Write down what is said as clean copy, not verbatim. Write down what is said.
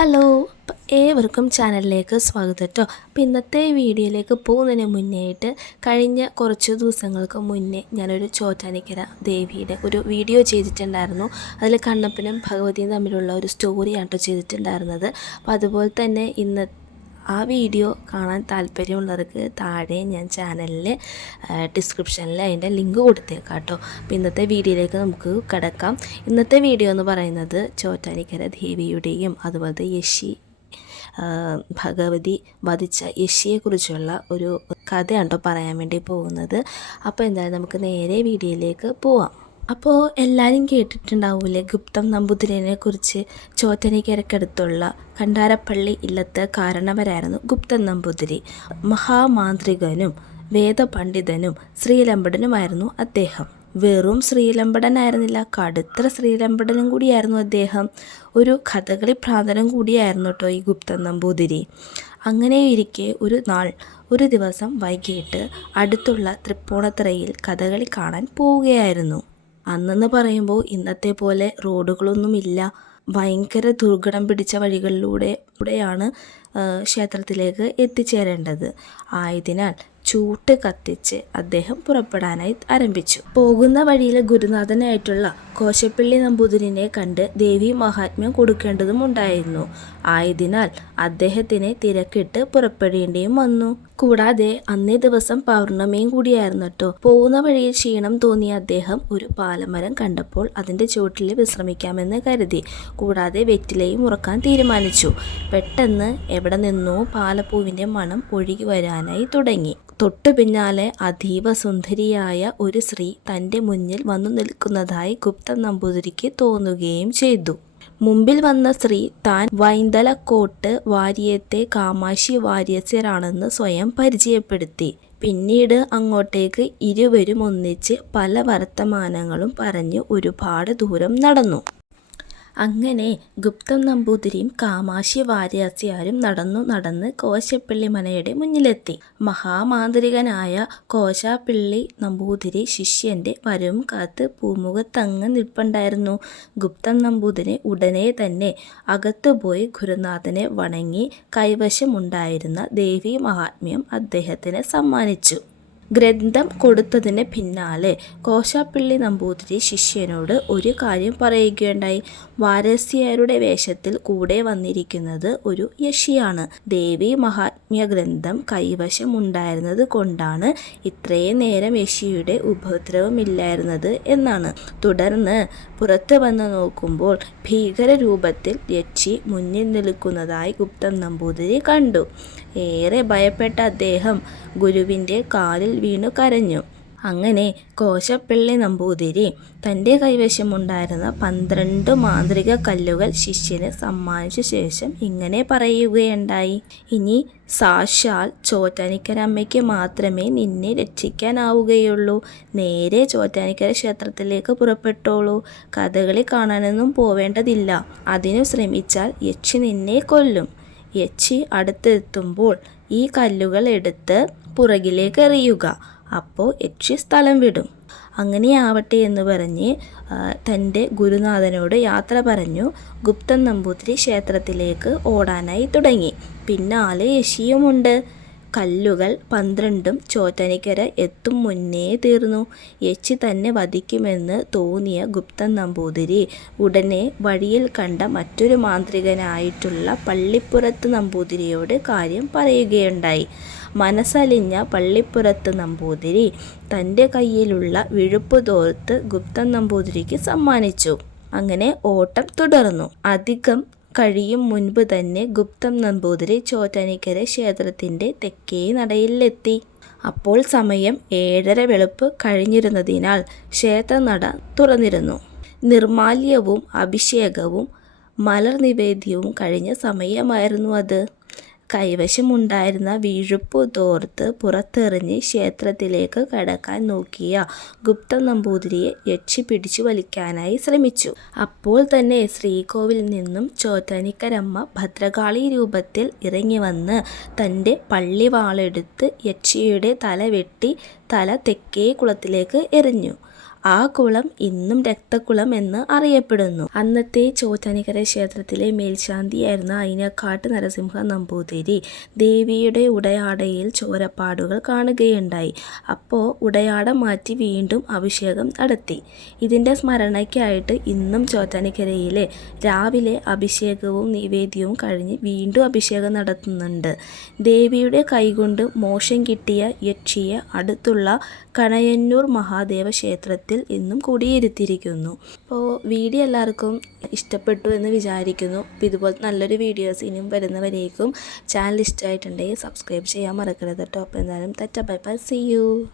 Hello, ഏവർക്കും ചാനലിലേക്ക് സ്വാഗതം കേട്ടോ. അപ്പോൾ ഇന്നത്തെ വീഡിയോയിലേക്ക് പോകുന്നതിന് മുന്നേ ആയിട്ട് കഴിഞ്ഞ കുറച്ച് ദിവസങ്ങൾക്ക് മുന്നേ ഞാനൊരു ചോറ്റാനിക്കര ദേവിയുടെ ഒരു വീഡിയോ ചെയ്തിട്ടുണ്ടായിരുന്നു. അതിൽ കണ്ണപ്പനും ഭഗവതിയും തമ്മിലുള്ള ഒരു സ്റ്റോറിയാണ് കേട്ടോ ചെയ്തിട്ടുണ്ടായിരുന്നത്. അപ്പോൾ അതുപോലെ തന്നെ ആ വീഡിയോ കാണാൻ താല്പര്യമുള്ളവർക്ക് താഴെ ഞാൻ ചാനലിൽ ഡിസ്ക്രിപ്ഷനിൽ അതിൻ്റെ ലിങ്ക് കൊടുത്തേക്കാം കേട്ടോ. അപ്പോൾ ഇന്നത്തെ വീഡിയോയിലേക്ക് നമുക്ക് കിടക്കാം. ഇന്നത്തെ വീഡിയോ എന്ന് പറയുന്നത് ചോറ്റാനിക്കര ദേവിയുടെയും അതുപോലത്തെ ഭഗവതി വധിച്ച യക്ഷിയെക്കുറിച്ചുള്ള ഒരു കഥയാണ് കേട്ടോ പറയാൻ വേണ്ടി പോകുന്നത്. അപ്പോൾ എന്തായാലും നമുക്ക് നേരെ വീഡിയോയിലേക്ക് പോവാം. അപ്പോൾ എല്ലാവരും കേട്ടിട്ടുണ്ടാവില്ലേ ഗുപ്തം നമ്പൂതിരിനെ കുറിച്ച്. ചോറ്റാനിക്കരക്കടുത്തുള്ള കണ്ടാരപ്പള്ളി ഇല്ലത്ത് കാരണവരായിരുന്നു ഗുപ്തൻ നമ്പൂതിരി. മഹാമാന്ത്രികനും വേദപണ്ഡിതനും ശ്രീലമ്പടനുമായിരുന്നു അദ്ദേഹം. വെറും ശ്രീലമ്പടനായിരുന്നില്ല, കടുത്ത ശ്രീലമ്പടനും കൂടിയായിരുന്നു അദ്ദേഹം. ഒരു കഥകളി ഭ്രാന്തനും കൂടിയായിരുന്നു കേട്ടോ ഈ ഗുപ്തൻ നമ്പൂതിരി. അങ്ങനെയിരിക്കെ ഒരു ദിവസം വൈകിട്ട് അടുത്തുള്ള തൃപ്പൂണിത്തുറയിൽ കഥകളി കാണാൻ പോവുകയായിരുന്നു. അന്നെന്ന് പറയുമ്പോൾ ഇന്നത്തെ പോലെ റോഡുകളൊന്നുമില്ല. ഭയങ്കര ദുർഘടം പിടിച്ച വഴികളിലൂടെയാണ് ക്ഷേത്രത്തിലേക്ക് എത്തിച്ചേരേണ്ടത്. ആയതിനാൽ ചൂട്ട് കത്തിച്ച് അദ്ദേഹം പുറപ്പെടാനായി ആരംഭിച്ചു. പോകുന്ന വഴിയിൽ ഗുരുനാഥനായിട്ടുള്ള കോശപ്പള്ളി നമ്പൂതിരിനെ കണ്ട് ദേവി മഹാത്മ്യം കൊടുക്കേണ്ടതുമുണ്ടായിരുന്നു. ആയതിനാൽ അദ്ദേഹത്തിന് തിരക്കിട്ട് പുറപ്പെടേണ്ടിയും വന്നു. കൂടാതെ അന്നേ ദിവസം പൗർണമിയും കൂടിയായിരുന്നു കേട്ടോ. പോകുന്ന വഴിയിൽ ക്ഷീണം തോന്നിയ അദ്ദേഹം ഒരു പാലമരം കണ്ടപ്പോൾ അതിൻ്റെ ചുവട്ടിൽ വിശ്രമിക്കാമെന്ന് കരുതി. കൂടാതെ വെറ്റിലയും ഉറക്കാൻ തീരുമാനിച്ചു. പെട്ടെന്ന് എവിടെ നിന്നോ പാലപ്പൂവിൻ്റെ മണം ഒഴുകി വരാനായി തുടങ്ങി. തൊട്ടു പിന്നാലെ അതീവ സുന്ദരിയായ ഒരു സ്ത്രീ തൻ്റെ മുന്നിൽ വന്നു നിൽക്കുന്നതായി ഗുപ്തൻ നമ്പൂതിരിക്ക് തോന്നുകയും ചെയ്തു. മുമ്പിൽ വന്ന സ്ത്രീ താൻ വൈന്തലക്കോട്ട് വാര്യത്തെ കാമാക്ഷി വാര്യസ്യരാണെന്ന് സ്വയം പരിചയപ്പെടുത്തി. പിന്നീട് അങ്ങോട്ടേക്ക് ഇരുവരും ഒന്നിച്ച് പല വർത്തമാനങ്ങളും പറഞ്ഞ് ഒരുപാട് ദൂരം നടന്നു. അങ്ങനെ ഗുപ്തൻ നമ്പൂതിരിയും കാമാക്ഷി വാര്യസ്യാരും നടന്ന് കോശപ്പള്ളി മനയുടെ മുന്നിലെത്തി. മഹാമാന്ത്രികനായ കോശാപ്പള്ളി നമ്പൂതിരി ശിഷ്യന്റെ വരവും കാത്ത് പൂമുഖത്തങ്ങ് നിൽപ്പുണ്ടായിരുന്നു. ഗുപ്തൻ നമ്പൂതിരി ഉടനെ തന്നെ അകത്തുപോയി ഗുരുനാഥനെ വണങ്ങി കൈവശമുണ്ടായിരുന്ന ദേവീ മഹാത്മ്യം അദ്ദേഹത്തിന് സമ്മാനിച്ചു. ഗ്രന്ഥം കൊടുത്തതിന് പിന്നാലെ കോശാപ്പള്ളി നമ്പൂതിരി ശിഷ്യനോട് ഒരു കാര്യം പറയുകയുണ്ടായി. വാരസ്യരുടെ വേഷത്തിൽ കൂടെ വന്നിരിക്കുന്നത് ഒരു യക്ഷിയാണ്. ദേവി മഹാത്മ്യ ഗ്രന്ഥം കൈവശമുണ്ടായിരുന്നത് കൊണ്ടാണ് ഇത്രയും നേരം യക്ഷിയുടെ ഉപദ്രവമില്ലായിരുന്നത് എന്നാണ്. തുടർന്ന് പുറത്ത് വന്ന് നോക്കുമ്പോൾ ഭീകര രൂപത്തിൽ യക്ഷി മുന്നിൽ നിൽക്കുന്നതായി ഗുപ്തൻ നമ്പൂതിരി കണ്ടു. ഏറെ ഭയപ്പെട്ട അദ്ദേഹം ഗുരുവിൻ്റെ കാലിൽ വീണു കരഞ്ഞു. അങ്ങനെ കോശപ്പള്ളി നമ്പൂതിരി തൻ്റെ കൈവശമുണ്ടായിരുന്ന 12 മാന്ത്രിക കല്ലുകൾ ശിഷ്യന് സമ്മാനിച്ച ശേഷം ഇങ്ങനെ പറയുകയുണ്ടായി. ഇനി സാക്ഷാൽ ചോറ്റാനിക്കരമ്മയ്ക്ക് മാത്രമേ നിന്നെ രക്ഷിക്കാനാവുകയുള്ളൂ. നേരെ ചോറ്റാനിക്കര ക്ഷേത്രത്തിലേക്ക് പുറപ്പെട്ടോളൂ. കഥകളി കാണാനൊന്നും പോവേണ്ടതില്ല. അതിനു ശ്രമിച്ചാൽ യക്ഷി നിന്നെ കൊല്ലും. യക്ഷി അടുത്തെത്തുമ്പോൾ ഈ കല്ലുകൾ എടുത്ത് പുറകിലേക്ക് എറിയുക. അപ്പോൾ യക്ഷി സ്ഥലം വിടും. അങ്ങനെയാവട്ടെ എന്ന് പറഞ്ഞ് തൻ്റെ ഗുരുനാഥനോട് യാത്ര പറഞ്ഞു ഗുപ്തൻ നമ്പൂതിരി ക്ഷേത്രത്തിലേക്ക് ഓടാനായി തുടങ്ങി. പിന്നാലെ യക്ഷിയുമുണ്ട്. കല്ലുകൾ 12 ചോറ്റാനിക്കര എത്തും മുന്നേ തീർന്നു. യക്ഷി തന്നെ വധിക്കുമെന്ന് തോന്നിയ ഗുപ്തൻ നമ്പൂതിരി ഉടനെ വഴിയിൽ കണ്ട മറ്റൊരു മാന്ത്രികനായിട്ടുള്ള പള്ളിപ്പുറത്ത് നമ്പൂതിരിയോട് കാര്യം പറയുകയുണ്ടായി. മനസ്സലിഞ്ഞ പള്ളിപ്പുറത്ത് നമ്പൂതിരി തൻ്റെ കയ്യിലുള്ള വിഴുപ്പ് തോർത്ത് ഗുപ്തൻ നമ്പൂതിരിക്ക് സമ്മാനിച്ചു. അങ്ങനെ ഓട്ടം തുടർന്നു. അധികം കഴിയും മുൻപ് തന്നെ ഗുപ്തൻ നമ്പൂതിരി ചോറ്റാനിക്കര ക്ഷേത്രത്തിൻ്റെ തെക്കേ നടയിലെത്തി. അപ്പോൾ സമയം 7:30 വെളുപ്പ് കഴിഞ്ഞിരുന്നതിനാൽ ക്ഷേത്രനട തുറന്നിരുന്നു. നിർമാല്യവും അഭിഷേകവും മലർ നിവേദ്യവും കഴിഞ്ഞ സമയമായിരുന്നു അത്. കൈവശമുണ്ടായിരുന്ന വീഴുപ്പ് തോർത്ത് പുറത്തെറിഞ്ഞ് ക്ഷേത്രത്തിലേക്ക് കടക്കാൻ നോക്കിയ ഗുപ്തൻ നമ്പൂതിരിയെ യക്ഷി പിടിച്ചു വലിക്കാനായി ശ്രമിച്ചു. അപ്പോൾ തന്നെ ശ്രീകോവിലിൽ നിന്നും ചോറ്റാനിക്കരമ്മ ഭദ്രകാളി രൂപത്തിൽ ഇറങ്ങി വന്ന് തൻ്റെ പള്ളിവാളെടുത്ത് യക്ഷിയുടെ തല വെട്ടി തല തെക്കേ കുളത്തിലേക്ക് എറിഞ്ഞു. ആ കുളം ഇന്നും രക്തക്കുളം എന്ന് അറിയപ്പെടുന്നു. അന്നത്തെ ചോറ്റാനിക്കര ക്ഷേത്രത്തിലെ മേൽശാന്തിയായിരുന്ന അയിനക്കാട്ട് നരസിംഹ നമ്പൂതിരി ദേവിയുടെ ഉടയാടയിൽ ചോരപ്പാടുകൾ കാണുകയുണ്ടായി. അപ്പോൾ ഉടയാട മാറ്റി വീണ്ടും അഭിഷേകം നടത്തി. ഇതിൻ്റെ സ്മരണയ്ക്കായിട്ട് ഇന്നും ചോറ്റാനിക്കരയിൽ രാവിലെ അഭിഷേകവും നിവേദ്യവും കഴിഞ്ഞ് വീണ്ടും അഭിഷേകം നടത്തുന്നുണ്ട്. ദേവിയുടെ കൈകൊണ്ട് മോക്ഷം കിട്ടിയ യക്ഷിയെ അടുത്തുള്ള കണയന്നൂർ മഹാദേവ ക്ഷേത്രത്തിൽ ഇന്നും കുടിയിരുത്തിയിരിക്കുന്നു. അപ്പോൾ വീഡിയോ എല്ലാവർക്കും ഇഷ്ടപ്പെട്ടു എന്ന് വിചാരിക്കുന്നു. അപ്പോൾ ഇതുപോലത്തെ നല്ലൊരു വീഡിയോസ് ഇനിയും വരുന്നവരേക്കും ചാനൽ ഇഷ്ടമായിട്ടുണ്ടെങ്കിൽ സബ്സ്ക്രൈബ് ചെയ്യാൻ മറക്കരുത് കേട്ടോ. അപ്പോൾ എന്തായാലും ബൈ ബൈ, സീ യു.